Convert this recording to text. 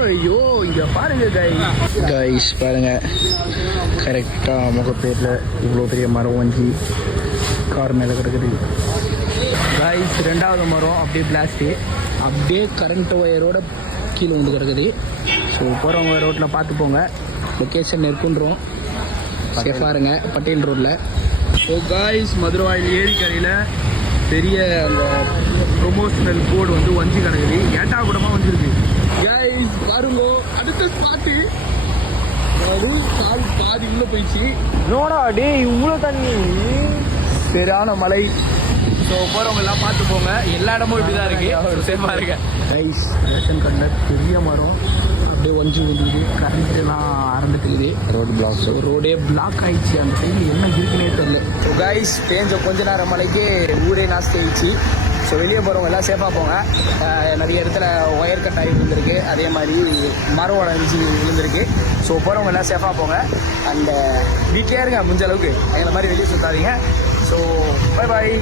ஐயோ இங்க பாருங்க கைஸ் பாருங்க, கரெக்டாக முகப்பேரில் இவ்வளோ பெரிய மரம் வஞ்சி கார் மேலே கிடக்குது கைஸ். ரெண்டாவது மரம் அப்படியே பிளாஸ்ட்டு, அப்படியே கரண்ட் ஒயரோட கீழே வந்து கிடக்குது. ஸோ போகிறவங்க ரோட்டில் பார்த்து போங்க, லொக்கேஷன் இருக்குன்றோம், சேஃபாக இருங்க. பட்டேல் ரோட்டில். ஸோ கைஸ், மதுரவாயில் ஏரிக்கரையில் பெரிய அந்த ப்ரொமோஷனல் போர்டு வந்து வஞ்சி கிடக்குது, ஏட்டா கூடமாக வந்துருக்கு கைஸ். பாருங்க அடுத்த ஸ்பாட்டு, கால் பாதி உள்ள போயிடுச்சு. நோடா டே, இவ்வளோ தண்ணி, சரியான மலை. ஸோ போகிறவங்க எல்லாம் பார்த்து போங்க, எல்லா இடமும் இப்படி தான் இருக்குது, சேஃபாக இருக்க கைஸ். ரேஷன் கண்டர் பெரிய மரம் அப்படியே ஒஞ்சி விழுந்துது, கரண்ட்லாம் ஆரம்பிட்டுக்குது, ரோடு பிளாக். ஸோ ரோடே பிளாக் ஆயிடுச்சு, அந்த சைடில் என்ன இருக்குன்னே தெரியல. ஸோ கைஸ், பேஞ்ச கொஞ்ச நேரம் மலைக்கு ஊரே நாஸ்தி ஆயிடுச்சு. ஸோ வெளியே போகிறவங்க எல்லாம் சேஃபாக போங்க. நிறைய இடத்துல ஒயர் கட் ஆகி விழுந்திருக்கு, அதே மாதிரி மரம் உடஞ்சி விழுந்திருக்கு. ஸோ போகிறவங்க எல்லாம் சேஃபாக போங்க. அண்ட் வீட்டிலே இருங்க முடிஞ்ச அளவுக்கு, அந்த மாதிரி வெளியே சுற்றாதீங்க. So bye bye.